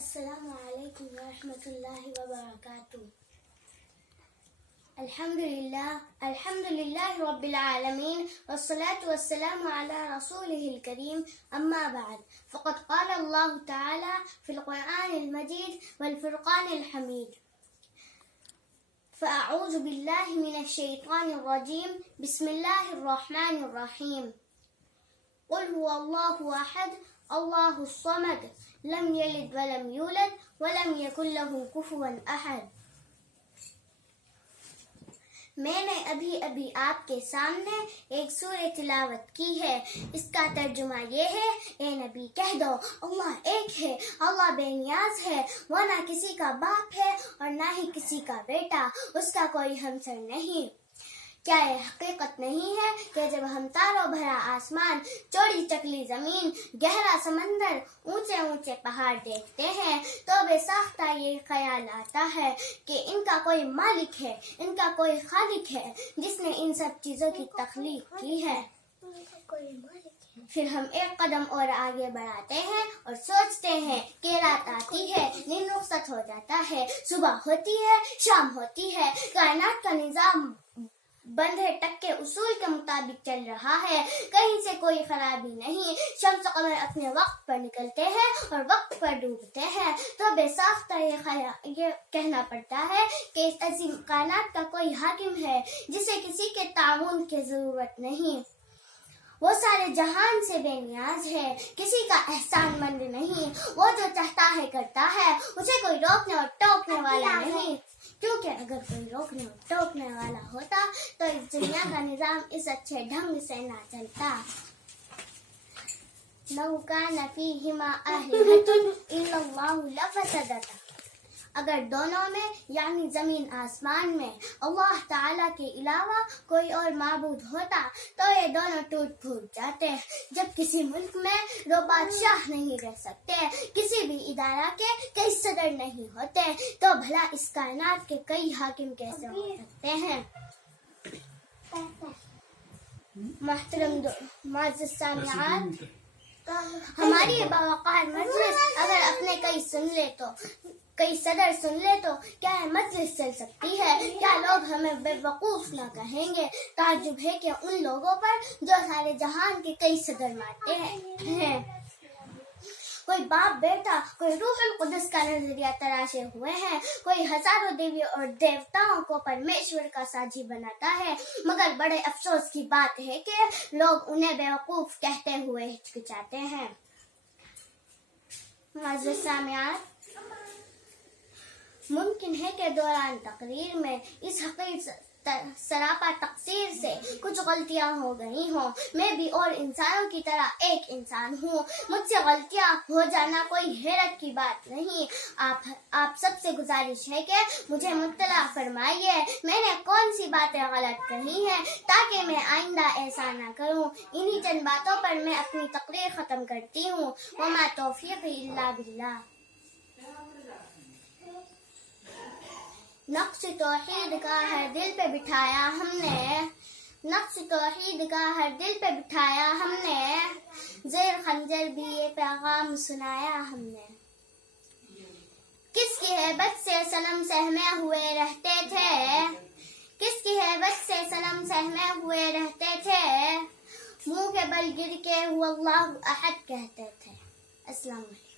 السلام علیکم ورحمۃ اللہ وبرکاتہ۔ الحمد للہ رب العالمین والصلاة والسلام علی رسولہ الکریم، اما بعد فقد قال اللہ تعالی فی القرآن المجید والفرقان الحمید۔ فاعوذ باللہ من الشیطان الرجیم، بسم اللہ الرحمن الرحیم۔ قل هو اللہ احد اللہ الصمد لم یلد ولم یولد ولم یکن لہ کفوا احد۔ میں نے ابھی آپ کے سامنے ایک سورہ تلاوت کی ہے، اس کا ترجمہ یہ ہے، اے نبی کہہ دو اللہ ایک ہے، اللہ بے نیاز ہے، وہ نہ کسی کا باپ ہے اور نہ ہی کسی کا بیٹا، اس کا کوئی ہمسر نہیں۔ کیا یہ حقیقت نہیں ہے کہ جب ہم تاروں بھرا آسمان، چوڑی چکلی زمین، گہرا سمندر، اونچے اونچے پہاڑ دیکھتے ہیں تو بے ساختہ یہ خیال آتا ہے کہ ان کا کوئی مالک ہے، ان کا کوئی خالق ہے جس نے ان سب چیزوں کی تخلیق کی ہے۔ پھر ہم ایک قدم اور آگے بڑھاتے ہیں اور سوچتے ہیں کہ رات آتی ہے، نیند رخصت ہو جاتا ہے، صبح ہوتی ہے، شام ہوتی ہے، کائنات کا نظام بندھے ٹک کے اصول کے مطابق چل رہا ہے، کہیں سے کوئی خرابی نہیں، شمس و قمر اپنے وقت پر نکلتے ہیں اور وقت پر ڈوبتے ہیں، تو بے ساختہ یہ کہنا پڑتا ہے کہ اس عظیم کائنات کا کوئی حاکم ہے جسے کسی کے تعاون کی ضرورت نہیں، وہ سارے جہان سے بے نیاز ہے، کسی کا احسان مند نہیں، وہ جو چاہتا ہے کرتا ہے، اسے کوئی روکنے اور ٹوکنے والا نہیں، کیونکہ اگر کوئی روکنے اور ٹوکنے والا ہوتا تو اس دنیا کا نظام اس اچھے ڈھنگ سے نہ چلتا۔ لَوْ كَانَ فِيهِمَا آلِهَةٌ إِلَّا اللَّهُ لَفَسَدَتَا، اگر دونوں میں یعنی زمین آسمان میں اللہ تعالیٰ کے علاوہ کوئی اور معبود ہوتا تو یہ دونوں ٹوٹ پھوٹ جاتے۔ جب کسی ملک میں دو بادشاہ نہیں رہ سکتے، کسی بھی ادارہ کے کئی صدر نہیں ہوتے، تو بھلا اس کائنات کے کئی حاکم کیسے ہو سکتے ہیں؟ محترم معزز سامعات، ہماری باوقار مجلس اگر اپنے کئی صدر سن لے تو کیا یہ مجلس چل سکتی ہے؟ کیا لوگ ہمیں بے وقوف نہ کہیں گے؟ تعجب ہے کہ ان لوگوں پر جو سارے جہان کے کئی صدر مانتے ہیں، کوئی باپ بیٹا، کوئی روح القدس کا نظریہ تراشے ہوئے ہیں، کوئی ہزاروں دیوی اور دیوتاؤں کو پرمیشور کا ساجی بناتا ہے، مگر بڑے افسوس کی بات ہے کہ لوگ انہیں بیوقوف کہتے ہوئے ہچکچاتے ہیں۔ معزز سامعات، ممکن ہے کہ دوران تقریر میں اس حقیقت سراپا تقصیر سے کچھ غلطیاں ہو گئی ہوں، میں بھی اور انسانوں کی طرح ایک انسان ہوں، مجھ سے غلطیاں ہو جانا کوئی حیرت کی بات نہیں۔ آپ سب سے گزارش ہے کہ مجھے مطلع فرمائیے میں نے کون سی باتیں غلط کہی ہیں تاکہ میں آئندہ ایسا نہ کروں۔ انہی چند باتوں پر میں اپنی تقریر ختم کرتی ہوں۔ وما توفیقی الا باللہ۔ نقش توحید کا ہر دل پہ بٹھایا ہم نے، نقش توحید کا ہر دل پہ بٹھایا ہم نے، زیر خنجر بھی یہ پیغام سنایا ہم نے۔ کس کی ہیبت سے صنم سہمے ہوئے رہتے تھے، کس کی ہیبت سے صنم سہمے ہوئے رہتے تھے، منہ کے بل گر کے هو اللہ احد کہتے تھے۔ السلام علیکم۔